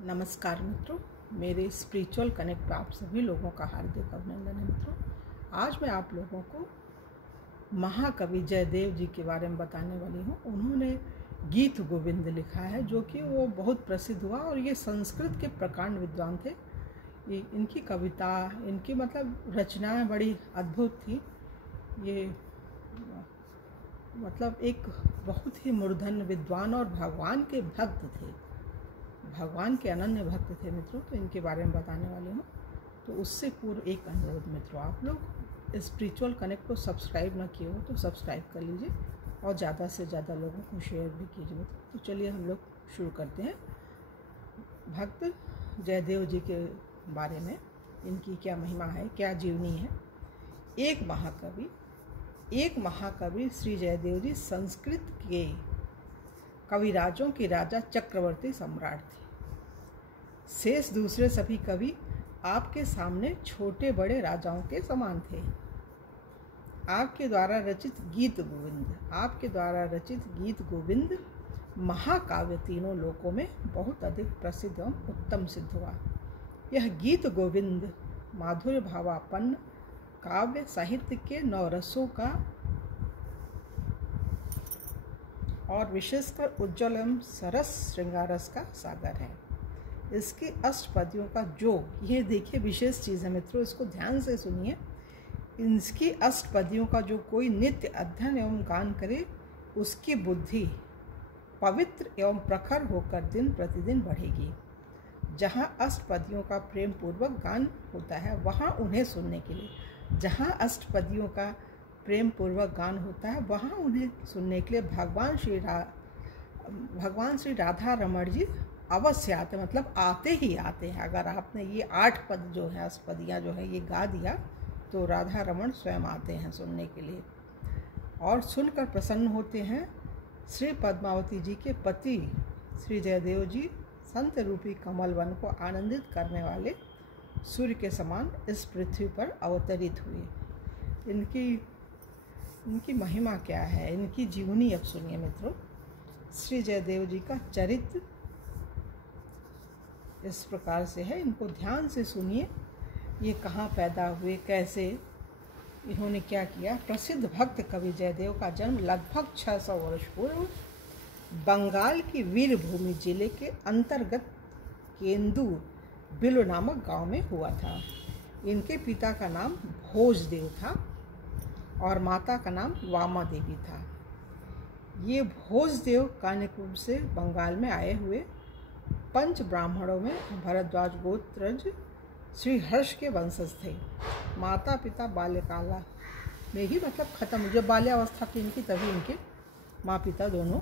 नमस्कार मित्रों, मेरे स्पिरिचुअल कनेक्ट पर आप सभी लोगों का हार्दिक अभिनंदन है। मित्रों, आज मैं आप लोगों को महाकवि जयदेव जी के बारे में बताने वाली हूँ। उन्होंने गीत गोविंद लिखा है, जो कि वो बहुत प्रसिद्ध हुआ और ये संस्कृत के प्रकांड विद्वान थे। इनकी कविता, इनकी रचनाएं बड़ी अद्भुत थी। ये एक बहुत ही मूर्धन्य विद्वान और भगवान के भक्त थे, भगवान के अनन्य भक्त थे मित्रों। तो इनके बारे में बताने वाली हूँ। तो उससे पूर्व एक अनुरोध मित्रों, आप लोग स्पिरिचुअल कनेक्ट को सब्सक्राइब ना किए हो तो सब्सक्राइब कर लीजिए और ज़्यादा से ज़्यादा लोगों को शेयर भी कीजिए मित्रों। तो चलिए हम लोग शुरू करते हैं। भक्त जयदेव जी के बारे में, इनकी क्या महिमा है, क्या जीवनी है। एक महाकवि श्री जयदेव जी संस्कृत के कविराजों के राजा चक्रवर्ती सम्राट थे। शेष दूसरे सभी कवि आपके सामने छोटे बड़े राजाओं के समान थे। आपके द्वारा रचित गीत गोविंद महाकाव्य तीनों लोकों में बहुत अधिक प्रसिद्ध एवं उत्तम सिद्ध हुआ। यह गीत गोविंद माधुर्य भावापन्न काव्य साहित्य के नवरसों का और विशेषकर उज्ज्वल एवं सरस श्रृंगारस का सागर है। इसकी अष्टपदियों का ये देखिए विशेष चीज़ है मित्रों, इसको ध्यान से सुनिए। इसकी अष्टपदियों का जो कोई नित्य अध्ययन एवं गान करे, उसकी बुद्धि पवित्र एवं प्रखर होकर दिन प्रतिदिन बढ़ेगी। जहाँ अष्टपदियों का प्रेम पूर्वक गान होता है, वहाँ उन्हें सुनने के लिए भगवान श्री राधा रमण जी अवश्य आते, आते ही आते हैं। अगर आपने ये 8 पद जो है, अष्टपदियाँ जो है, ये गा दिया तो राधा रमण स्वयं आते हैं सुनने के लिए और सुनकर प्रसन्न होते हैं। श्री पद्मावती जी के पति श्री जयदेव जी संत रूपी कमल वन को आनंदित करने वाले सूर्य के समान इस पृथ्वी पर अवतरित हुए। इनकी महिमा क्या है, इनकी जीवनी अब सुनिए मित्रों। श्री जयदेव जी का चरित्र इस प्रकार से है, इनको ध्यान से सुनिए। ये कहाँ पैदा हुए, कैसे, इन्होंने क्या किया। प्रसिद्ध भक्त कवि जयदेव का जन्म लगभग 600 वर्ष पूर्व बंगाल की वीरभूमि जिले के अंतर्गत केंदू बिलो नामक गांव में हुआ था। इनके पिता का नाम भोजदेव था और माता का नाम वामा देवी था। ये भोजदेव कान्यकुब्ज से बंगाल में आए हुए पंच ब्राह्मणों में भरद्वाज गोत्रज श्री हर्ष के वंशज थे। माता पिता बाल्यकाल में ही खत्म, जब बाल्यावस्था थी इनकी, तभी इनके माँ पिता दोनों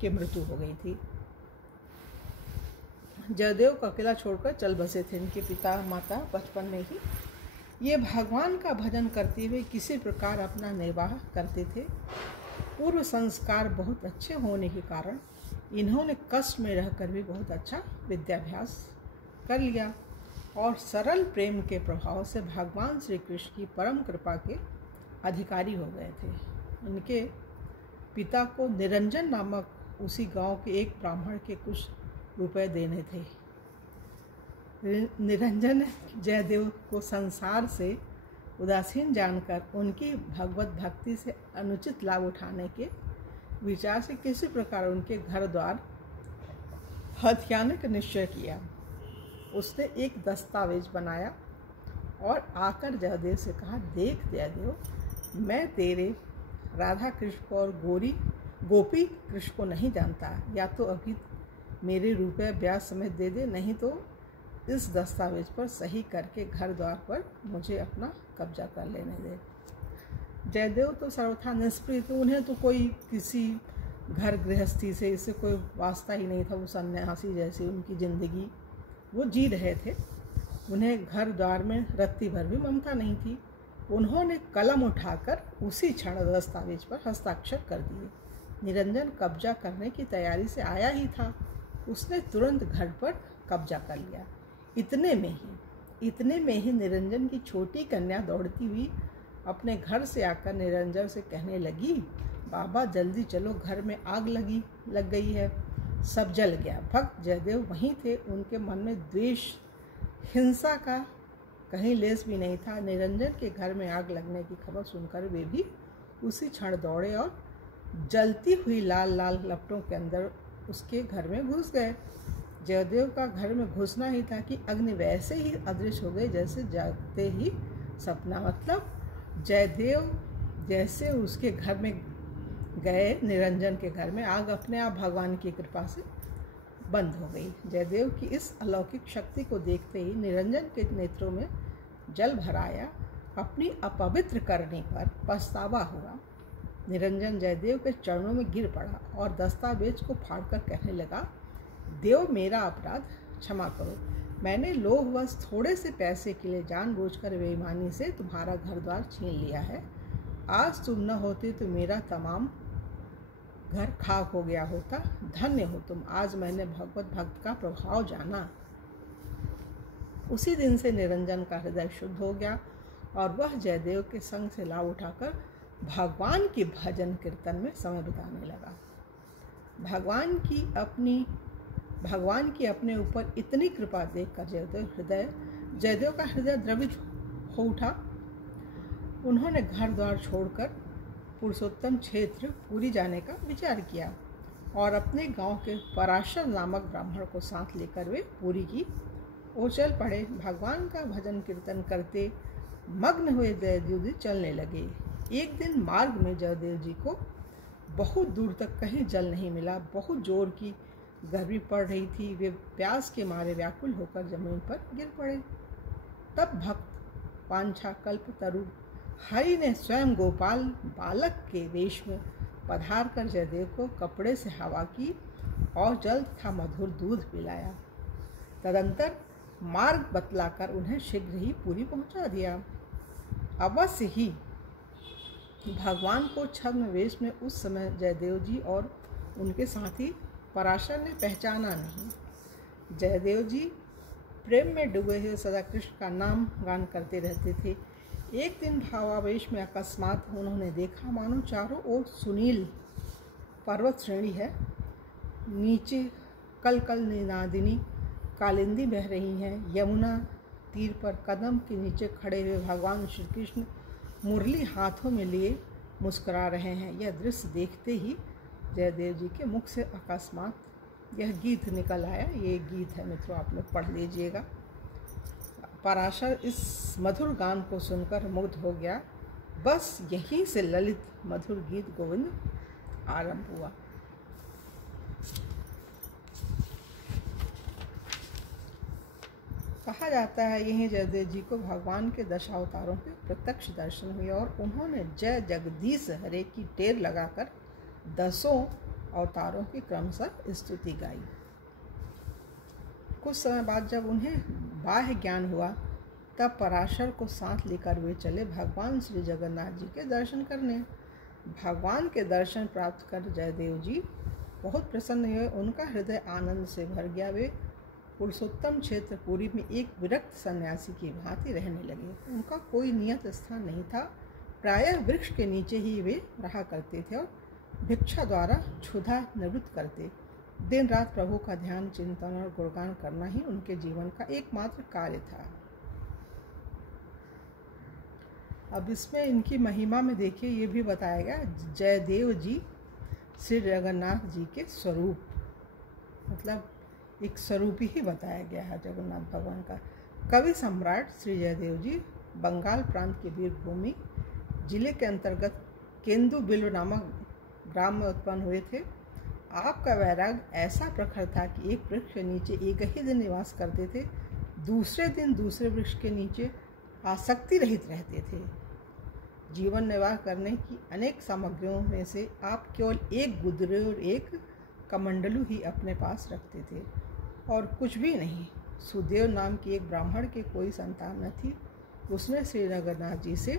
की मृत्यु हो गई थी। जयदेव को अकेला छोड़कर चल बसे थे इनके पिता माता बचपन में ही। ये भगवान का भजन करते हुए किसी प्रकार अपना निर्वाह करते थे। पूर्व संस्कार बहुत अच्छे होने के कारण इन्होंने कष्ट में रहकर भी बहुत अच्छा विद्याभ्यास कर लिया और सरल प्रेम के प्रभाव से भगवान श्री कृष्ण की परम कृपा के अधिकारी हो गए थे। उनके पिता को निरंजन नामक उसी गांव के एक ब्राह्मण के कुछ रुपए देने थे। निरंजन जयदेव को संसार से उदासीन जानकर उनकी भगवत भक्ति से अनुचित लाभ उठाने के विचार से किसी प्रकार उनके घर द्वार हथियाने का निश्चय किया। उसने एक दस्तावेज बनाया और आकर जयदेव से कहा, देख जयदेव, मैं तेरे राधा कृष्ण को और गोपी कृष्ण को नहीं जानता। या तो अभी मेरे रुपए ब्याज समेत दे दे, नहीं तो इस दस्तावेज पर सही करके घर द्वार पर मुझे अपना कब्जा कर लेने दे। जयदेव तो सर्वथा निष्प्रिय, तो उन्हें तो कोई किसी घर गृहस्थी से इससे कोई वास्ता ही नहीं था। वो सन्यासी जैसी उनकी ज़िंदगी वो जी रहे थे। उन्हें घर द्वार में रत्ती भर भी ममता नहीं थी। उन्होंने कलम उठाकर उसी क्षण दस्तावेज पर हस्ताक्षर कर दिए। निरंजन कब्जा करने की तैयारी से आया ही था। उसने तुरंत घर पर कब्जा कर लिया। इतने में ही निरंजन की छोटी कन्या दौड़ती हुई अपने घर से आकर निरंजन से कहने लगी, बाबा जल्दी चलो, घर में आग लग गई है। सब जल गया। भक्त जयदेव वहीं थे, उनके मन में द्वेष, हिंसा का कहीं लेस भी नहीं था। निरंजन के घर में आग लगने की खबर सुनकर वे भी उसी क्षण दौड़े और जलती हुई लाल लाल लपटों के अंदर उसके घर में घुस गए। जयदेव का घर में घुसना ही था कि अग्नि वैसे ही अदृश्य हो गई जैसे जागते ही सपना। मतलब जयदेव जैसे उसके घर में गए, निरंजन के घर में, आग अपने आप भगवान की कृपा से बंद हो गई। जयदेव की इस अलौकिक शक्ति को देखते ही निरंजन के नेत्रों में जल भर आया। अपनी अपवित्र करने पर पछतावा हुआ। निरंजन जयदेव के चरणों में गिर पड़ा और दस्तावेज को फाड़कर कहने लगा, देव मेरा अपराध क्षमा करो। मैंने लोभवश थोड़े से पैसे के लिए जानबूझकर बेईमानी से तुम्हारा घर द्वार छीन लिया है। आज तुम न होते तो मेरा तमाम घर खाक हो गया होता। धन्य हो तुम, आज मैंने भगवत भक्त का प्रभाव जाना। उसी दिन से निरंजन का हृदय शुद्ध हो गया और वह जयदेव के संग से लाभ उठाकर भगवान के भजन कीर्तन में समय बिताने लगा। भगवान की अपने ऊपर इतनी कृपा देखकर जयदेव का हृदय द्रवित हो उठा। उन्होंने घर द्वार छोड़कर पुरुषोत्तम क्षेत्र पुरी जाने का विचार किया और अपने गांव के पराशर नामक ब्राह्मण को साथ लेकर वे पुरी की ओर चल पड़े। भगवान का भजन कीर्तन करते मग्न हुए जयदेव जी चलने लगे। एक दिन मार्ग में जयदेव जी को बहुत दूर तक कहीं जल नहीं मिला। बहुत जोर की गर्मी पड़ रही थी। वे प्यास के मारे व्याकुल होकर जमीन पर गिर पड़े। तब भक्त पांछा कल्पतरु हरि ने स्वयं गोपाल बालक के वेश में पधार कर जयदेव को कपड़े से हवा की और जल तथा मधुर दूध पिलाया। तदंतर मार्ग बतलाकर उन्हें शीघ्र ही पुरी पहुंचा दिया। अवश्य ही भगवान को छद्म वेश में उस समय जयदेव जी और उनके साथी पराशर ने पहचाना नहीं। जयदेव जी प्रेम में डूबे हुए सदा कृष्ण का नाम गान करते रहते थे। एक दिन भावावेश में अकस्मात उन्होंने देखा मानो चारों ओर सुनील पर्वत श्रेणी है, नीचे कल कल निनादिनी कालिंदी बह रही हैं। यमुना तीर पर कदम के नीचे खड़े हुए भगवान श्री कृष्ण मुरली हाथों में लिए मुस्कुरा रहे हैं। यह दृश्य देखते ही जयदेव जी के मुख से अकस्मात यह गीत निकल आया। ये गीत है मित्रों, आप लोग पढ़ लीजिएगा। पराशर इस मधुर गान को सुनकर मुग्ध हो गया। बस यहीं से ललित मधुर गीत गोविंद आरंभ हुआ। कहा जाता है यहीं जयदेव जी को भगवान के दशावतारों के प्रत्यक्ष दर्शन हुए और उन्होंने जय जगदीश हरे की टेर लगाकर 10 अवतारों की क्रमशः स्तुति गाई। कुछ समय बाद जब उन्हें बाह्य ज्ञान हुआ तब पराशर को साथ लेकर वे चले भगवान श्री जगन्नाथ जी के दर्शन करने। भगवान के दर्शन प्राप्त कर जयदेव जी बहुत प्रसन्न हुए। उनका हृदय आनंद से भर गया। वे पुरुषोत्तम क्षेत्र पुरी में एक विरक्त सन्यासी की भांति रहने लगे। उनका कोई नियत स्थान नहीं था। प्रायः वृक्ष के नीचे ही वे रहा करते थे और भिक्षा द्वारा क्षुधा निवृत्त करते। दिन रात प्रभु का ध्यान, चिंतन और गुणगान करना ही उनके जीवन का एकमात्र कार्य था। अब इसमें इनकी महिमा में देखिए ये भी बताया गया, जयदेव जी श्री जगन्नाथ जी के स्वरूप, मतलब एक स्वरूप ही बताया गया है जगन्नाथ भगवान का। कवि सम्राट श्री जयदेव जी बंगाल प्रांत के वीरभूमि जिले के अंतर्गत केंदु बिल्व नामक ग्राम में उत्पन्न हुए थे। आपका वैराग ऐसा प्रखर था कि एक वृक्ष के नीचे एक ही दिन निवास करते थे, दूसरे दिन दूसरे वृक्ष के नीचे आसक्ति रहित रहते थे। जीवन निर्वाह करने की अनेक सामग्रियों में से आप केवल एक गुदरे और एक कमंडलू ही अपने पास रखते थे और कुछ भी नहीं। सुदेव नाम की एक ब्राह्मण के कोई संतान न थी। उसने श्री जगन्नाथ जी से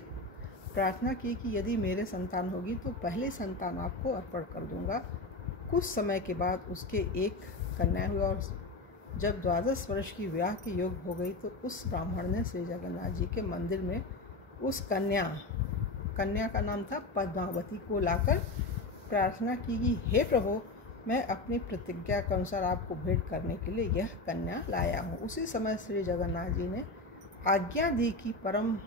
प्रार्थना की कि यदि मेरे संतान होगी तो पहले संतान आपको अर्पण कर दूंगा। कुछ समय के बाद उसके एक कन्या हुई और जब 12 वर्ष की विवाह के योग हो गई तो उस ब्राह्मण ने श्री जगन्नाथ जी के मंदिर में उस कन्या का नाम था पद्मावती को लाकर प्रार्थना की कि हे प्रभु, मैं अपनी प्रतिज्ञा के अनुसार आपको भेंट करने के लिए यह कन्या लाया हूँ। उसी समय श्री जगन्नाथ जी ने आज्ञा दी कि परम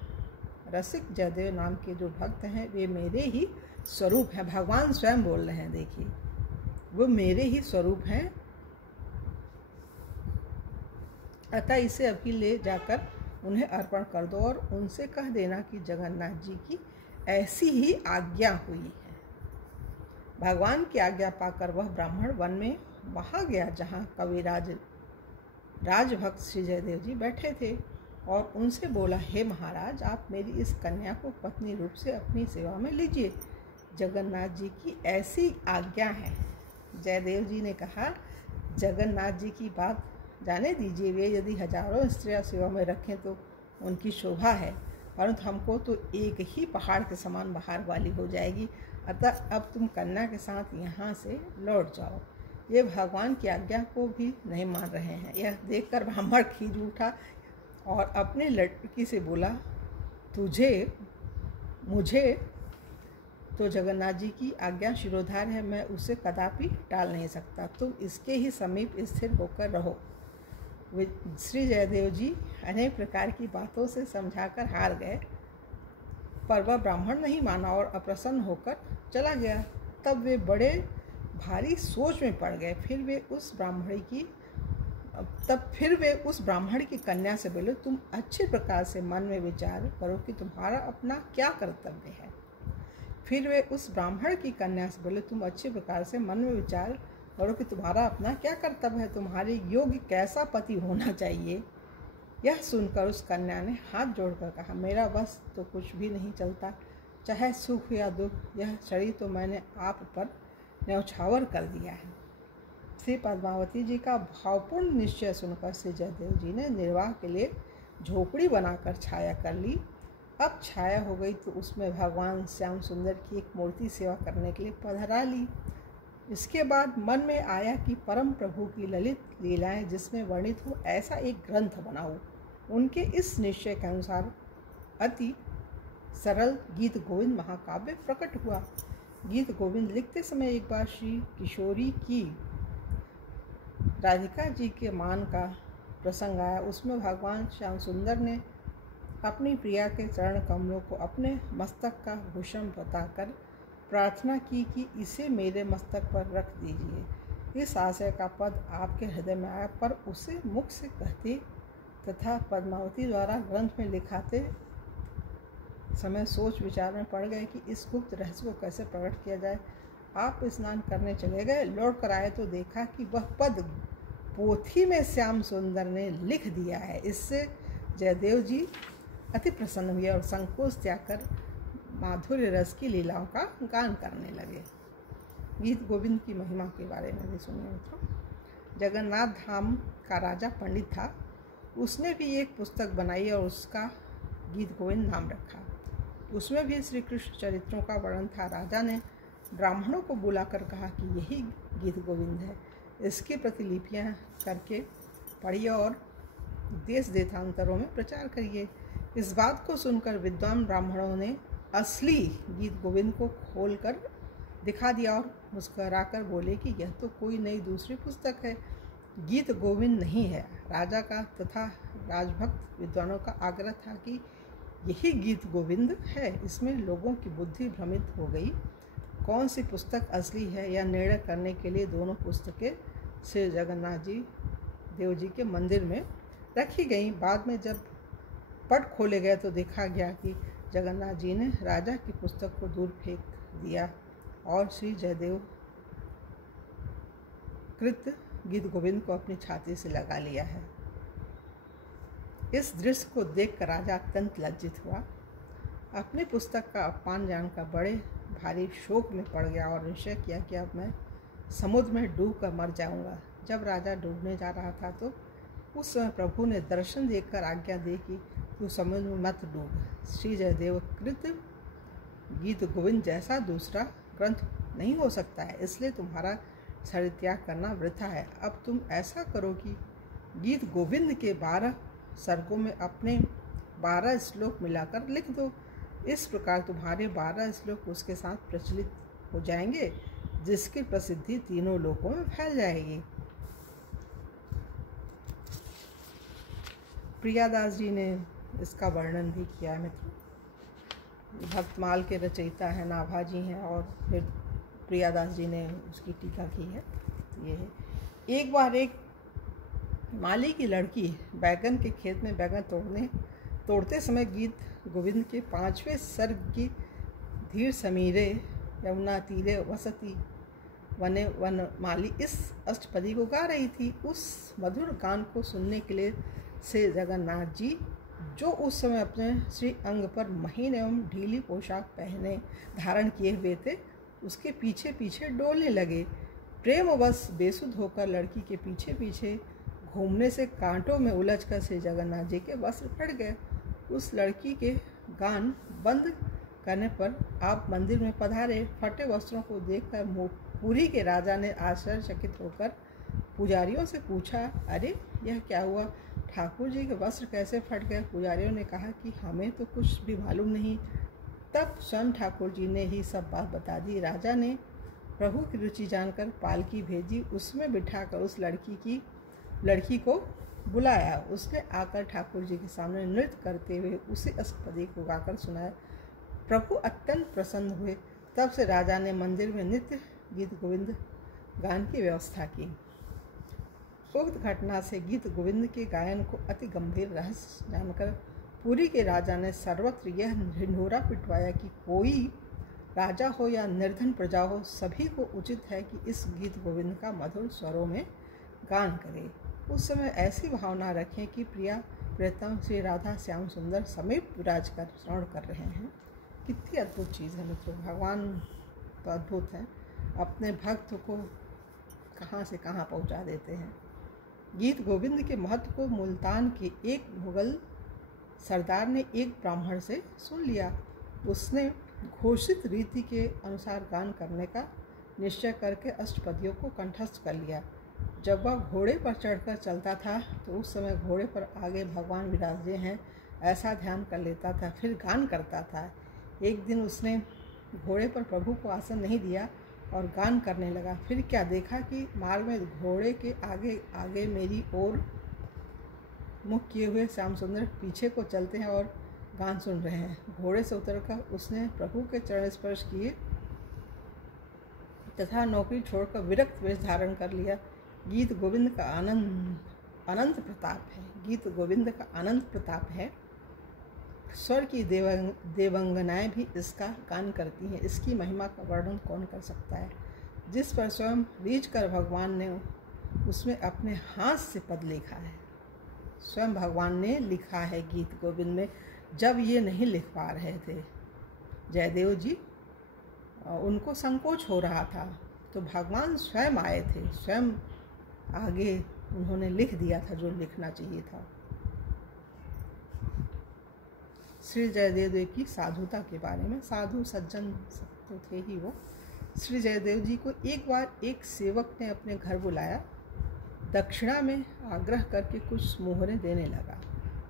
रसिक जयदेव नाम के जो भक्त हैं वे मेरे ही स्वरूप हैं। भगवान स्वयं बोल रहे हैं, देखिए, वो मेरे ही स्वरूप हैं। अतः इसे अभी ले जाकर उन्हें अर्पण कर दो और उनसे कह देना कि जगन्नाथ जी की ऐसी ही आज्ञा हुई है। भगवान की आज्ञा पाकर वह ब्राह्मण वन में वहाँ गया जहाँ कविराज राजभक्त श्री जयदेव जी बैठे थे और उनसे बोला, हे महाराज, आप मेरी इस कन्या को पत्नी रूप से अपनी सेवा में लीजिए। जगन्नाथ जी की ऐसी आज्ञा है। जयदेव जी ने कहा, जगन्नाथ जी की बात जाने दीजिए, वे यदि हजारों स्त्रियां सेवा में रखें तो उनकी शोभा है, परंतु हमको तो एक ही पहाड़ के समान बाहर वाली हो जाएगी। अतः अब तुम कन्या के साथ यहाँ से लौट जाओ। ये भगवान की आज्ञा को भी नहीं मान रहे हैं। यह देखकर ब्राह्मण खींच उठा और अपने लड़की से बोला, मुझे तो जगन्नाथ जी की आज्ञा शिरोधार्य है, मैं उसे कदापि टाल नहीं सकता। तुम इसके ही समीप स्थिर होकर रहो। श्री जयदेव जी अनेक प्रकार की बातों से समझाकर हार गए, पर वह ब्राह्मण नहीं माना और अप्रसन्न होकर चला गया। तब वे बड़े भारी सोच में पड़ गए। फिर वे उस ब्राह्मण की कन्या से बोले, तुम अच्छे प्रकार से मन में विचार करो कि तुम्हारा अपना क्या कर्तव्य है। फिर वे उस ब्राह्मण की कन्या से बोले, तुम अच्छे प्रकार से मन में विचार करो कि तुम्हारा अपना क्या कर्तव्य है, तुम्हारे योग्य कैसा पति होना चाहिए। यह सुनकर उस कन्या ने हाथ जोड़कर कहा, मेरा बस तो कुछ भी नहीं चलता, चाहे सुख या दुख, यह शरीर तो मैंने आप पर न्यौछावर कर दिया है। श्री पद्मावती जी का भावपूर्ण निश्चय सुनकर श्री जयदेव जी ने निर्वाह के लिए झोपड़ी बनाकर छाया कर ली। अब छाया हो गई तो उसमें भगवान श्याम सुंदर की एक मूर्ति सेवा करने के लिए पधरा ली। इसके बाद मन में आया कि परम प्रभु की ललित लीलाएं जिसमें वर्णित हो ऐसा एक ग्रंथ बनाऊं। उनके इस निश्चय के अनुसार अति सरल गीत गोविंद महाकाव्य प्रकट हुआ। गीत गोविंद लिखते समय एक बार श्री किशोरी की राधिका जी के मान का प्रसंग आया। उसमें भगवान श्याम सुंदर ने अपनी प्रिया के चरण कमलों को अपने मस्तक का भूषण बताकर प्रार्थना की कि इसे मेरे मस्तक पर रख दीजिए। इस आशय का पद आपके हृदय में आया, पर उसे मुख से कहते तथा पद्मावती द्वारा ग्रंथ में लिखाते समय सोच विचार में पड़ गए कि इस गुप्त रहस्य को कैसे प्रकट किया जाए। आप स्नान करने चले गए, लौट कर आए तो देखा कि वह पद पोथी में श्याम सुंदर ने लिख दिया है। इससे जयदेव जी अति प्रसन्न हुए और संकोच त्याग कर माधुर्य रस की लीलाओं का गान करने लगे। गीत गोविंद की महिमा के बारे में भी सुनिए मित्रों। जगन्नाथ धाम का राजा पंडित था, उसने भी एक पुस्तक बनाई और उसका गीत गोविंद नाम रखा। उसमें भी श्री कृष्ण चरित्रों का वर्णन था। राजा ने ब्राह्मणों को बुलाकर कहा कि यही गीत गोविंद है, इसकी प्रतिलिपियाँ करके पढ़िए और देश देशांतरों में प्रचार करिए। इस बात को सुनकर विद्वान ब्राह्मणों ने असली गीत गोविंद को खोलकर दिखा दिया और मुस्कुराकर बोले कि यह तो कोई नई दूसरी पुस्तक है, गीत गोविंद नहीं है। राजा का तथा राजभक्त विद्वानों का आग्रह था कि यही गीत गोविंद है। इसमें लोगों की बुद्धि भ्रमित हो गई। कौन सी पुस्तक असली है यह निर्णय करने के लिए दोनों पुस्तकें श्री जगन्नाथ जी देव जी के मंदिर में रखी गई। बाद में जब पट खोले गए तो देखा गया कि जगन्नाथ जी ने राजा की पुस्तक को दूर फेंक दिया और श्री जयदेव कृत गीत गोविंद को अपनी छाती से लगा लिया है। इस दृश्य को देखकर राजा अत्यंत लज्जित हुआ। अपनी पुस्तक का अपमान जानकर बड़े भारी शोक में पड़ गया और निश्चय किया कि अब मैं समुद्र में डूब कर मर जाऊंगा। जब राजा डूबने जा रहा था तो उस समय प्रभु ने दर्शन देकर आज्ञा दी कि तू समुद्र में मत डूब। श्री जयदेव कृत गीत गोविंद जैसा दूसरा ग्रंथ नहीं हो सकता है, इसलिए तुम्हारा शरीर त्याग करना वृथा है। अब तुम ऐसा करो कि गीत गोविंद के 12 सर्गों में अपने 12 श्लोक मिलाकर लिख दो। इस प्रकार तुम्हारे 12 श्लोक उसके साथ प्रचलित हो जाएंगे। जिसकी प्रसिद्धि तीनों लोकों में फैल जाएगी। प्रियादास जी ने इसका वर्णन भी किया है मित्रों। भक्तमाल के रचयिता हैं नाभाजी हैं और फिर प्रियादास जी ने उसकी टीका की है। ये है, एक बार एक माली की लड़की बैगन के खेत में बैगन तोड़ते समय गीत गोविंद के 5वें सर्ग की धीर समीरे यमुना तीरे वसती वने वन माली इस अष्टपदी को गा रही थी। उस मधुर गान को सुनने के लिए से जगन्नाथ जी, जो उस समय अपने श्री अंग पर महीन एवं ढीली पोशाक पहने धारण किए हुए थे, उसके पीछे पीछे डोलने लगे। प्रेमवश बेसुध होकर लड़की के पीछे पीछे घूमने से कांटों में उलझकर श्री जगन्नाथ जी के वस्त्र फट गए। उस लड़की के गान बंद करने पर आप मंदिर में पधारे। फटे वस्त्रों को देखकर पुरी के राजा ने आश्चर्यचकित होकर पुजारियों से पूछा, अरे यह क्या हुआ? ठाकुर जी के वस्त्र कैसे फट गए? पुजारियों ने कहा कि हमें तो कुछ भी मालूम नहीं। तब स्वयं ठाकुर जी ने ही सब बात बता दी। राजा ने प्रभु की रुचि जानकर पालकी भेजी, उसमें बिठाकर उस लड़की को बुलाया। उसने आकर ठाकुर जी के सामने नृत्य करते हुए उसी अष्टपदी को गाकर सुनाया। प्रभु अत्यंत प्रसन्न हुए। तब से राजा ने मंदिर में नित्य गीत गोविंद गान की व्यवस्था की। उक्त घटना से गीत गोविंद के गायन को अति गंभीर रहस्य जानकर पुरी के राजा ने सर्वत्र यह ढिंढोरा पिटवाया कि कोई राजा हो या निर्धन प्रजा हो, सभी को उचित है कि इस गीत गोविंद का मधुर स्वरों में गान करे। उस समय ऐसी भावना रखें कि प्रिया प्रियतम श्री राधा श्याम सुंदर समीप विराज कर श्रवण कर रहे हैं। कितनी अद्भुत चीज़ है मित्रों। भगवान तो अद्भुत हैं, अपने भक्त को कहाँ से कहाँ पहुँचा देते हैं। गीत गोविंद के महत्व को मुल्तान के एक मुगल सरदार ने एक ब्राह्मण से सुन लिया। उसने घोषित रीति के अनुसार गान करने का निश्चय करके अष्टपदियों को कंठस्थ कर लिया। जब वह घोड़े पर चढ़कर चलता था तो उस समय घोड़े पर आगे भगवान विराजे हैं ऐसा ध्यान कर लेता था, फिर गान करता था। एक दिन उसने घोड़े पर प्रभु को आसन नहीं दिया और गान करने लगा। फिर क्या देखा कि मार्ग में घोड़े के आगे आगे मेरी ओर मुख किए हुए श्याम सुंदर पीछे को चलते हैं और गान सुन रहे हैं। घोड़े से उतरकर उसने प्रभु के चरण स्पर्श किए तथा नौकरी छोड़कर विरक्त वेश धारण कर लिया। गीत गोविंद का अनंत प्रताप है। गीत गोविंद का अनंत प्रताप है। स्वर की देवंगनाएं भी इसका गान करती हैं। इसकी महिमा का वर्णन कौन कर सकता है। जिस पर स्वयं रीझ कर भगवान ने उसमें अपने हाथ से पद लिखा है। स्वयं भगवान ने लिखा है गीत गोविंद में। जब ये नहीं लिख पा रहे थे जयदेव जी, उनको संकोच हो रहा था, तो भगवान स्वयं आए थे, स्वयं आगे उन्होंने लिख दिया था जो लिखना चाहिए था। श्री जयदेव जी की साधुता के बारे में। साधु सज्जन तो थे ही वो। श्री जयदेव जी को एक बार एक सेवक ने अपने घर बुलाया। दक्षिणा में आग्रह करके कुछ मोहरें देने लगा।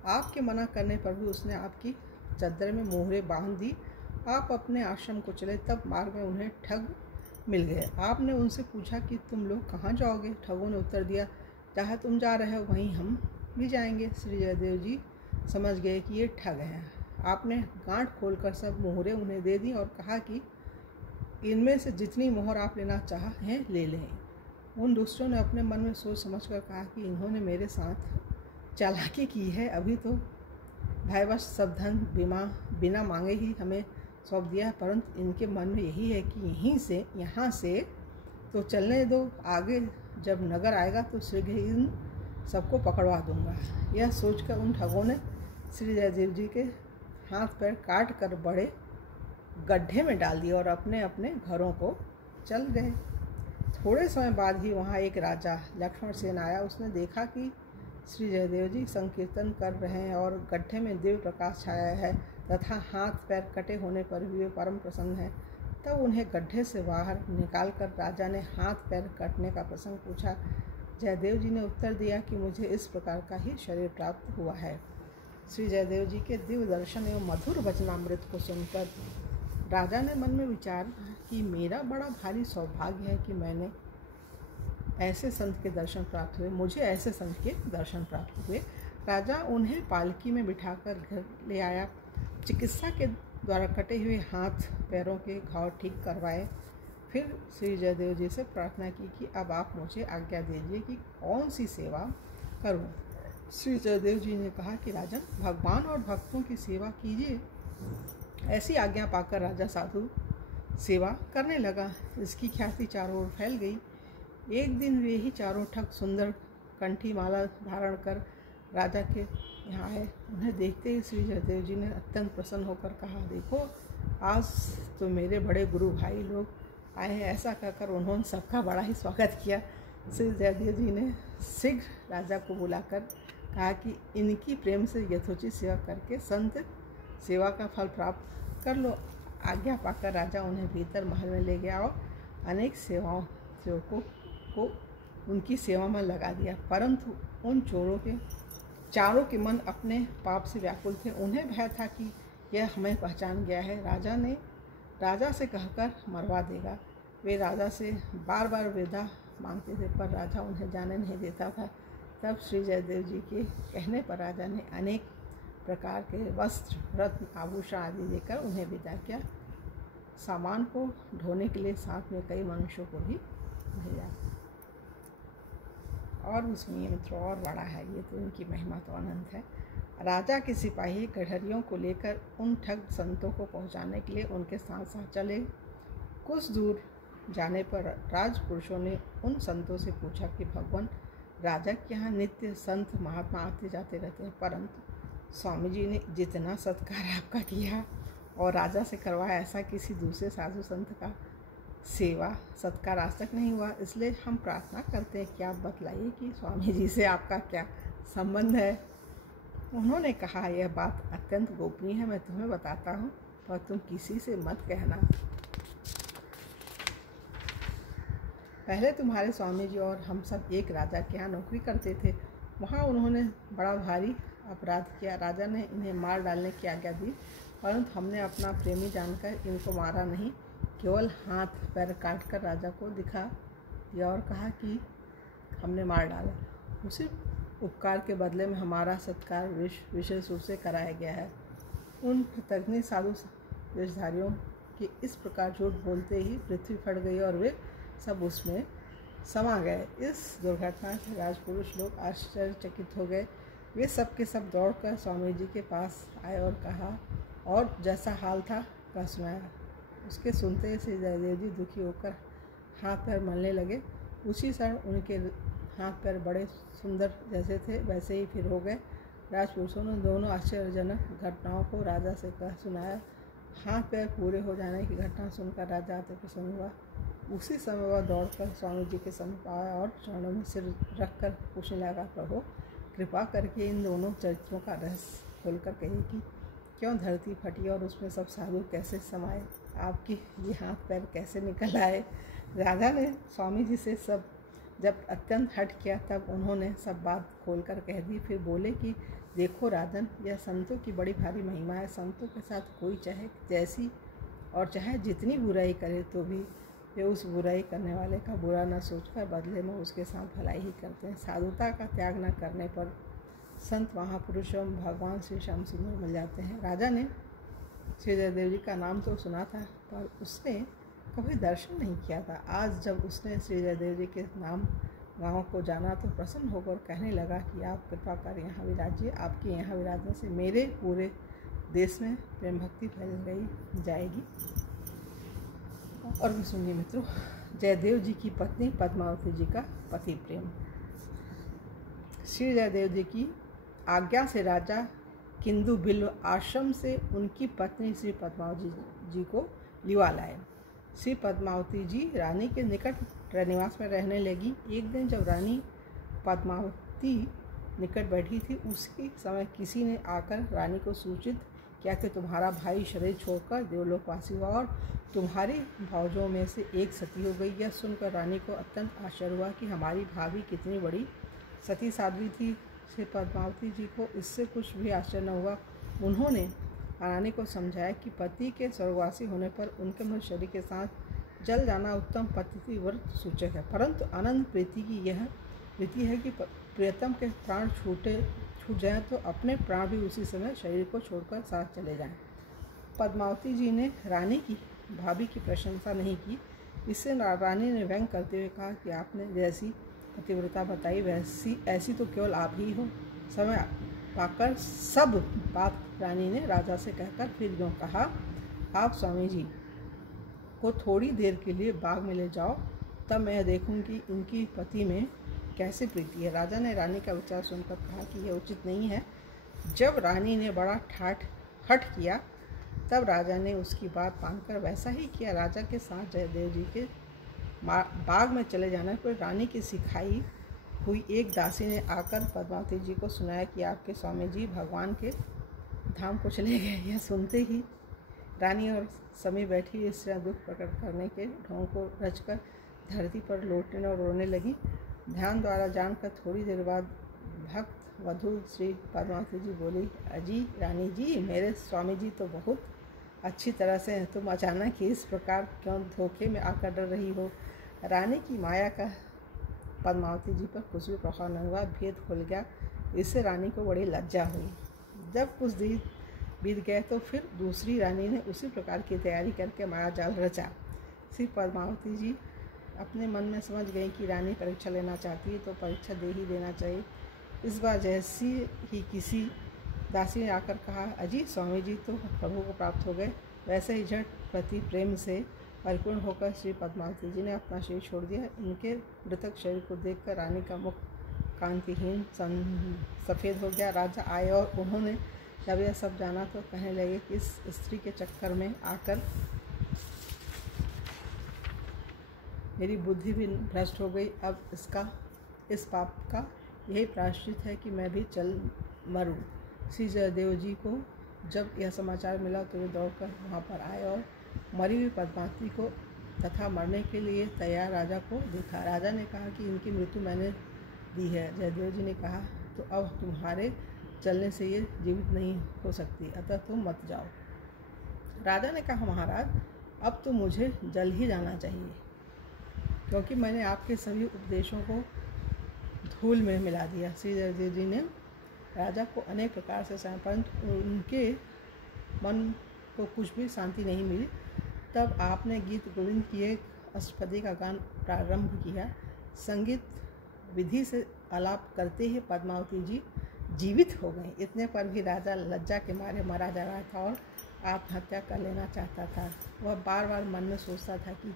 आपके मना करने पर भी उसने आपकी चद्दर में मोहरें बांध दी। आप अपने आश्रम को चले, तब मार्ग में उन्हें ठग मिल गए। आपने उनसे पूछा कि तुम लोग कहाँ जाओगे? ठगों ने उत्तर दिया, जहाँ तुम जा रहे हो वहीं हम भी जाएंगे। श्री जयदेव जी समझ गए कि ये ठग हैं। आपने गांठ खोलकर सब मोहरें उन्हें दे दी और कहा कि इनमें से जितनी मोहर आप लेना चाहें ले लें। उन दुष्टों ने अपने मन में सोच समझकर कहा कि इन्होंने मेरे साथ चालाकी की है, अभी तो भयवश सब धन बिना मांगे ही हमें सौंप दिया, परंतु इनके मन में यही है कि यहाँ से तो चलने दो, आगे जब नगर आएगा तो शीघ्र ही इन सबको पकड़वा दूंगा। यह सोचकर उन ठगों ने श्री जयदेव जी के हाथ पैर काट कर बड़े गड्ढे में डाल दिए और अपने अपने घरों को चल गए। थोड़े समय बाद ही वहाँ एक राजा लक्ष्मण सेन आया। उसने देखा कि श्री जयदेव जी संकीर्तन कर रहे हैं और गड्ढे में दिव्य प्रकाश छाया है तथा हाथ पैर कटे होने पर भी वे परम प्रसन्न हैं। तब उन्हें गड्ढे से बाहर निकालकर राजा ने हाथ पैर कटने का प्रसंग पूछा। जयदेव जी ने उत्तर दिया कि मुझे इस प्रकार का ही शरीर प्राप्त हुआ है। श्री जयदेव जी के दिव्य दर्शन एवं मधुर वचनामृत को सुनकर राजा ने मन में विचार कि मेरा बड़ा भारी सौभाग्य है कि मैंने ऐसे संत के दर्शन प्राप्त हुए, मुझे ऐसे संत के दर्शन प्राप्त हुए। राजा उन्हें पालकी में बिठाकर घर ले आया, चिकित्सा के द्वारा कटे हुए हाथ पैरों के घाव ठीक करवाए। फिर श्री जयदेव जी से प्रार्थना की कि अब आप मुझे आज्ञा दीजिए कि कौन सी सेवा करूं। श्री जयदेव जी ने कहा कि राजन, भगवान और भक्तों की सेवा कीजिए। ऐसी आज्ञा पाकर राजा साधु सेवा करने लगा। इसकी ख्याति चारों ओर फैल गई। एक दिन वे ही चारों ठग सुंदर कंठी माला धारण कर राजा के यहाँ आए। उन्हें देखते ही श्री जयदेव जी ने अत्यंत प्रसन्न होकर कहा, देखो आज तो मेरे बड़े गुरु भाई लोग आए हैं। ऐसा कहकर उन्होंने सबका बड़ा ही स्वागत किया। श्री जयदेव जी ने शीघ्र राजा को बुलाकर कहा कि इनकी प्रेम से यथोचित सेवा करके संत सेवा का फल प्राप्त कर लो। आज्ञा पाकर राजा उन्हें भीतर महल में ले गया और अनेक सेवकों को उनकी सेवा में लगा दिया। परंतु उन चारों के मन अपने पाप से व्याकुल थे। उन्हें भय था कि यह हमें पहचान गया है, राजा से कहकर मरवा देगा। वे राजा से बार बार विदा मांगते थे, पर राजा उन्हें जाने नहीं देता था। तब श्री जयदेव जी के कहने पर राजा ने अनेक प्रकार के वस्त्र, रत्न, आभूषण आदि देकर उन्हें विदा किया। सामान को ढोने के लिए साथ में कई मनुष्यों को भी भेजा। और उसमें ये मित्रों और बड़ा है, ये तो इनकी महिमा तो अनंत है। राजा के सिपाही गठरियों को लेकर उन ठग संतों को पहुंचाने के लिए उनके साथ साथ चले। कुछ दूर जाने पर राजपुरुषों ने उन संतों से पूछा कि भगवान, राजा के यहाँ नित्य संत महात्मा आते जाते रहते हैं, परंतु स्वामी जी ने जितना सत्कार आपका किया और राजा से करवाया, ऐसा किसी दूसरे साधु संत का सेवा सत्कार आज तक नहीं हुआ। इसलिए हम प्रार्थना करते हैं कि आप बतलाइए कि स्वामी जी से आपका क्या संबंध है। उन्होंने कहा, यह बात अत्यंत गोपनीय है, मैं तुम्हें बताता हूँ, पर तुम किसी से मत कहना। पहले तुम्हारे स्वामी जी और हम सब एक राजा के यहाँ नौकरी करते थे। वहाँ उन्होंने बड़ा भारी अपराध किया। राजा ने इन्हें मार डालने की आज्ञा दी, परंतु हमने अपना प्रेमी जानकर इनको मारा नहीं, केवल हाथ पैर काट कर राजा को दिखा दिया और कहा कि हमने मार डाला। उसी उपकार के बदले में हमारा सत्कार विशेष रूप से कराया गया है। उन कृतज्ञ साधु वेशधारियों के इस प्रकार झूठ बोलते ही पृथ्वी फट गई और वे सब उसमें समा गए। इस दुर्घटना से राजपुरुष लोग आश्चर्यचकित हो गए। वे सब के सब दौड़कर स्वामी जी के पास आए और कहा, और जैसा हाल था कह सुनाया। उसके सुनते ही श्री जयदेव जी दुखी होकर हाथ पैर मलने लगे। उसी क्षण उनके हाथ पैर बड़े सुंदर जैसे थे वैसे ही फिर हो गए। राजपुरुषों ने दोनों आश्चर्यजनक घटनाओं को राजा से कह सुनाया। हाथ पैर पूरे हो जाने की घटना सुनकर राजा अति प्रसन्न हुआ। उसी समय वह दौड़कर स्वामी जी के समीप आया और चरणों में सिर रखकर पूछने लगा, प्रभु कृपा करके इन दोनों चरित्रों का रहस्य खोलकर कहिए कि क्यों धरती फटी और उसमें सब साधु कैसे समाये, आपके ये हाथ पैर कैसे निकल आए। राजा ने स्वामी जी से सब जब अत्यंत हट किया तब उन्होंने सब बात खोलकर कह दी। फिर बोले कि देखो राजन, यह संतों की बड़ी भारी महिमा है। संतों के साथ कोई चाहे जैसी और चाहे जितनी बुराई करे तो भी वे उस बुराई करने वाले का बुरा न सोचकर बदले में उसके साथ भलाई ही करते हैं। साधुता का त्याग न करने पर संत महापुरुष एवं भगवान श्री श्याम सुंदर मिल जाते हैं। राजा ने श्री जयदेव जी का नाम तो सुना था, पर उसने कभी दर्शन नहीं किया था। आज जब उसने श्री जयदेव जी के नाम गाँव को जाना तो प्रसन्न होकर कहने लगा कि आप कृपा कर यहाँ विराजिए। आपके यहाँ विराजने से मेरे पूरे देश में प्रेम भक्ति फैल गई जाएगी। और भी सुनिए मित्रों, जयदेव जी की पत्नी पद्मावती जी का पति प्रेम। श्री जयदेव जी की आज्ञा से राजा किंदु बिल्व आश्रम से उनकी पत्नी श्री पद्मावती जी को लिवा लाए। श्री पद्मावती जी रानी के निकट निवास में रहने लगी। एक दिन जब रानी पद्मावती निकट बैठी थी, उसी समय किसी ने आकर रानी को सूचित किया कि तुम्हारा भाई शरीर छोड़कर देवलोकवासी हुआ और तुम्हारी भावजों में से एक सती हो गई। यह सुनकर रानी को अत्यंत आश्चर्य हुआ कि हमारी भाभी कितनी बड़ी सती साध्वी थी। श्री पद्मावती जी को इससे कुछ भी आश्चर्य न हुआ। उन्होंने रानी को समझाया कि पति के स्वर्गवासी होने पर उनके मृत शरीर के साथ जल जाना उत्तम पति व्रत सूचक है, परंतु अनंत प्रीति की यह रीति है कि प्रियतम के प्राण छूट जाएं तो अपने प्राण भी उसी समय शरीर को छोड़कर साथ चले जाएं। पद्मावती जी ने रानी की भाभी की प्रशंसा नहीं की। इससे रानी ने व्यंग करते हुए कहा कि आपने जैसी पतिव्रता बताई वैसी ऐसी तो केवल आप ही हो। समय पाकर सब बात रानी ने राजा से कहकर फिर यूँ कहा, आप स्वामी जी को थोड़ी देर के लिए बाग में ले जाओ, तब मैं देखूंगी इनकी पति में कैसे प्रीति है। राजा ने रानी का विचार सुनकर कहा कि यह उचित नहीं है। जब रानी ने बड़ा हठ किया तब राजा ने उसकी बात मानकर वैसा ही किया। राजा के साथ जयदेव जी के बाग में चले जाने पर रानी की सिखाई हुई एक दासी ने आकर पद्मावती जी को सुनाया कि आपके स्वामी जी भगवान के धाम को चले गए। यह सुनते ही रानी और समी बैठी इस तरह दुख प्रकट करने के ढोंग को रचकर धरती पर लौटने और रोने लगी। ध्यान द्वारा जानकर थोड़ी देर बाद भक्त वधू श्री पद्मावती जी बोली, अजी रानी जी, मेरे स्वामी जी तो बहुत अच्छी तरह से हैं, तुम अचानक ही इस प्रकार क्यों धोखे में आकर डर रही हो। रानी की माया का पद्मावती जी पर कुछ भी प्रभाव न हुआ, भेद खुल गया। इससे रानी को बड़ी लज्जा हुई। जब कुछ दिन बीत गए तो फिर दूसरी रानी ने उसी प्रकार की तैयारी करके माया जाल रचा। श्री पद्मावती जी अपने मन में समझ गई कि रानी परीक्षा लेना चाहती है तो परीक्षा दे ही देना चाहिए। इस बार जैसी ही किसी दासी ने आकर कहा, अजी स्वामी जी तो प्रभु को प्राप्त हो गए। वैसे ही झट प्रति प्रेम से परिपूर्ण होकर श्री पद्मावती जी ने अपना शरीर छोड़ दिया। इनके मृतक शरीर को देखकर रानी का मुख कांतिहीन सफ़ेद हो गया। राजा आए और उन्होंने जब यह सब जाना तो कहने लगे कि इस स्त्री के चक्कर में आकर मेरी बुद्धि भी भ्रष्ट हो गई। अब इस पाप का यही प्रायश्चित है कि मैं भी चल मरूं। श्री जयदेव जी को जब यह समाचार मिला तो वे दौड़कर वहाँ पर आए और मरी हुई पद्मावती को तथा मरने के लिए तैयार राजा को देखा। राजा ने कहा कि इनकी मृत्यु मैंने दी है। जयदेव जी ने कहा, तो अब तुम्हारे चलने से ये जीवित नहीं हो सकती, अतः तुम मत जाओ। राजा ने कहा, महाराज अब तो मुझे जल ही जाना चाहिए, क्योंकि मैंने आपके सभी उपदेशों को धूल में मिला दिया। श्री जयदेव जी ने राजा को अनेक प्रकार से समझाया, परंतु उनके मन को कुछ भी शांति नहीं मिली। तब आपने गीत गोविंद की एक अष्टपदी का गान प्रारंभ किया। संगीत विधि से आलाप करते ही पद्मावती जी जीवित हो गई। इतने पर भी राजा लज्जा के मारे मरा जा रहा था और आत्महत्या कर लेना चाहता था। वह बार बार मन में सोचता था कि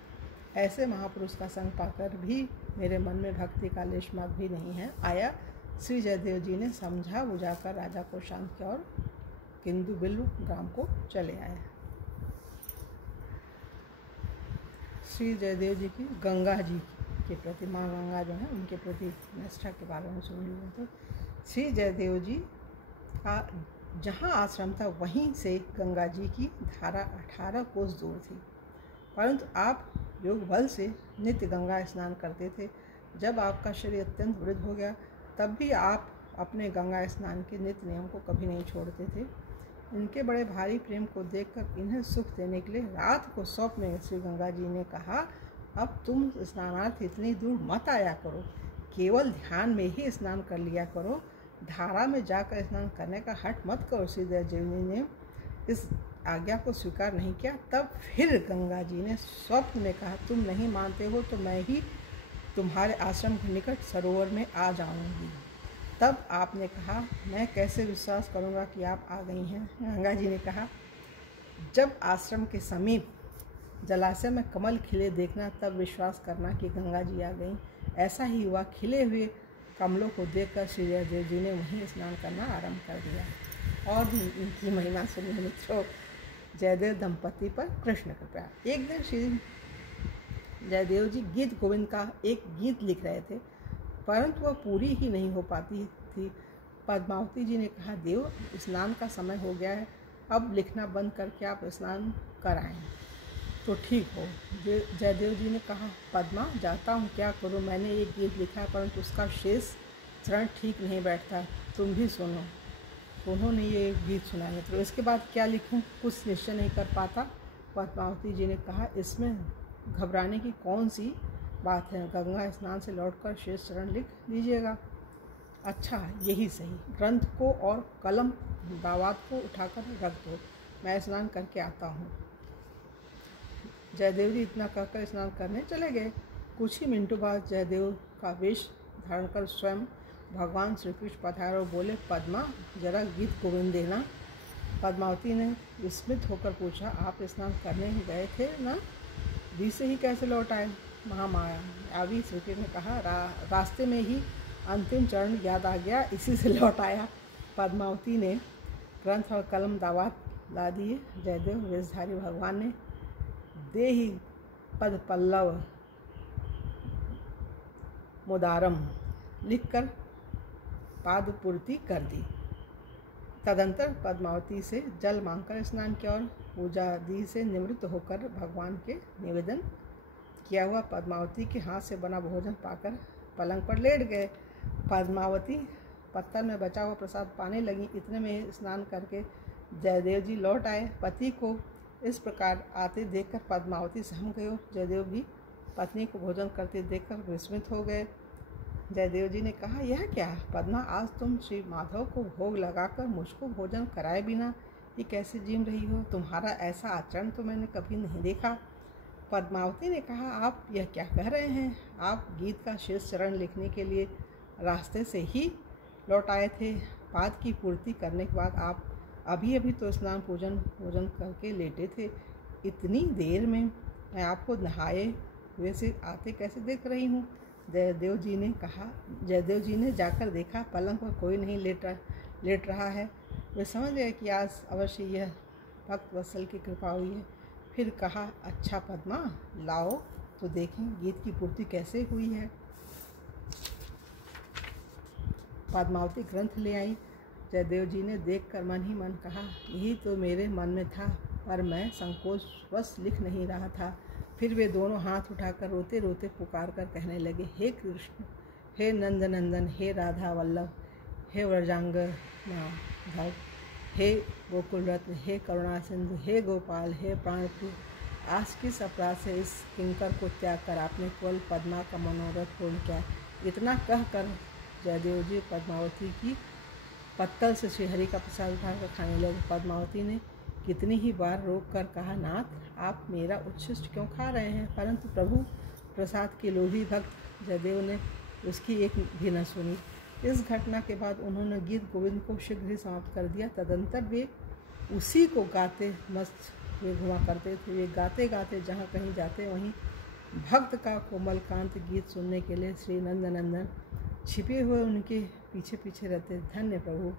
ऐसे महापुरुष का संग पाकर भी मेरे मन में भक्ति का लेशमात्र भी नहीं है आया। श्री जयदेव जी ने समझा बुझाकर राजा को शांत किया और किंदुबिल्लु ग्राम को चले आए। श्री जयदेव जी की गंगा जी के प्रति, माँ गंगा जो है उनके प्रति निष्ठा के बारे में सुन लिया। तो श्री जयदेव जी का जहाँ आश्रम था वहीं से गंगा जी की धारा 18 कोस दूर थी, परंतु आप योग बल से नित्य गंगा स्नान करते थे। जब आपका शरीर अत्यंत वृद्ध हो गया तब भी आप अपने गंगा स्नान के नित्य नियम को कभी नहीं छोड़ते थे। इनके बड़े भारी प्रेम को देखकर इन्हें सुख देने के लिए रात को स्वप्न में श्री गंगा जी ने कहा, अब तुम स्नानार्थ इतनी दूर मत आया करो, केवल ध्यान में ही स्नान कर लिया करो, धारा में जाकर स्नान करने का हठ मत करो। श्री जयदेव जी ने इस आज्ञा को स्वीकार नहीं किया। तब फिर गंगा जी ने स्वप्न में कहा, तुम नहीं मानते हो तो मैं ही तुम्हारे आश्रम के निकट सरोवर में आ जाऊंगी। तब आपने कहा, मैं कैसे विश्वास करूंगा कि आप आ गई हैं। गंगा जी ने कहा, जब आश्रम के समीप जलाशय में कमल खिले देखना, तब विश्वास करना कि गंगा जी आ गई। ऐसा ही हुआ। खिले हुए कमलों को देखकर श्री जयदेव जी ने वहीं स्नान करना आरंभ कर दिया। और भी इनकी महिमा सुनिए मित्रों। जयदेव दंपति पर कृष्ण कृपा। एक दिन श्री जयदेव जी गीत गोविंद का एक गीत लिख रहे थे, परंतु वह पूरी ही नहीं हो पाती थी। पद्मावती जी ने कहा, देव स्नान का समय हो गया है, अब लिखना बंद करके आप स्नान कराएं तो ठीक हो। जयदेव जी ने कहा, पद्मा जाता हूँ, क्या करूँ, मैंने एक गीत लिखा है परंतु उसका शेष चरण ठीक नहीं बैठता, तुम भी सुनो। तो उन्होंने ये गीत सुनाया। तो इसके बाद क्या लिखूं, कुछ निश्चय नहीं कर पाता। पद्मावती जी ने कहा, इसमें घबराने की कौन सी बात है, गंगा स्नान से लौटकर शेष चरण लिख लीजिएगा। अच्छा, यही सही, ग्रंथ को और कलम दावात को उठाकर रख दो, मैं स्नान करके आता हूँ। जयदेव जी इतना कहकर स्नान करने चले गए। कुछ ही मिनटों बाद जयदेव का वेश धारण कर स्वयं भगवान श्री कृष्ण पधारे और बोले, पद्मा जरा गीत गोविंद देना। पद्मावती ने विस्मित होकर पूछा, आप स्नान करने ही गए थे ना, बीच से ही कैसे लौट आए? महामायावी श्री कृष्ण ने कहा, रास्ते में ही अंतिम चरण याद आ गया, इसी से लौट आया। पद्मावती ने ग्रंथ और कलम दावात ला दिए। जयदेव वेशधारी भगवान ने देहि पद पल्लव मुदारम लिखकर पादपूर्ति कर दी। तदंतर पद्मावती से जल मांगकर स्नान किया और पूजादि से निवृत्त होकर भगवान के निवेदन किया हुआ पद्मावती के हाथ से बना भोजन पाकर पलंग पर लेट गए। पद्मावती पत्तल में बचा हुआ प्रसाद पाने लगी। इतने में स्नान करके जयदेव जी लौट आए। पति को इस प्रकार आते देखकर पद्मावती सहम गई। जयदेव भी पत्नी को भोजन करते देखकर विस्मित हो गए। जयदेव जी ने कहा, यह क्या पद्मा, आज तुम श्री माधव को भोग लगाकर मुझको भोजन कराए बिना ये कैसे जीम रही हो? तुम्हारा ऐसा आचरण तो मैंने कभी नहीं देखा। पद्मावती ने कहा, आप यह क्या कह रहे हैं? आप गीत का शेष चरण लिखने के लिए रास्ते से ही लौट आए थे। पाद की पूर्ति करने के बाद आप अभी अभी तो स्नान पूजन करके लेटे थे। इतनी देर में मैं आपको नहाए हुए से आते कैसे देख रही हूँ? जयदेव जी ने जाकर देखा, पलंग पर कोई नहीं लेट रहा है। वे समझ गए कि आज अवश्य यह भक्त वत्सल की कृपा हुई है। फिर कहा, अच्छा पद्मा, लाओ तो देखें गीत की पूर्ति कैसे हुई है। पद्मावती ग्रंथ ले आई। जयदेव जी ने देखकर मन ही मन कहा, यही तो मेरे मन में था, पर मैं संकोचवश लिख नहीं रहा था। फिर वे दोनों हाथ उठाकर रोते रोते पुकार कर कहने लगे, हे कृष्ण, हे नंदनंदन, हे राधा वल्लभ, हे व्रजांगनाधर, हे गोकुल रत्न, हे करुणा सिंधु, हे गोपाल, हे प्राणप्रिय, आज किस अपराध से इस किंकर को त्याग कर आपने केवल पद्मा का मनोरथ पूर्ण किया। इतना कहकर जयदेव जी पद्मावती की पत्तल से श्रीहरि का प्रसाद उठाकर खाने लगे। पद्मावती ने कितनी ही बार रोक कर कहा, नाथ, आप मेरा उच्छिष्ट क्यों खा रहे हैं? परंतु प्रभु प्रसाद के लोभी भक्त जयदेव ने उसकी एक भी न सुनी। इस घटना के बाद उन्होंने गीत गोविंद को शीघ्र ही समाप्त कर दिया। तदंतर वे उसी को गाते मस्त वे घुमा करते थे। वे गाते गाते जहाँ कहीं जाते वहीं भक्त का कोमलकांत गीत सुनने के लिए श्री नंदनंदन छिपे हुए उनके पीछे पीछे रहते। धन्य प्रभु।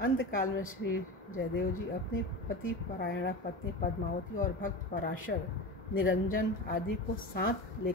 अंतकाल में श्री जयदेव जी अपनी पति परायणा पत्नी पद्मावती और भक्त पराशर, निरंजन आदि को साथ ले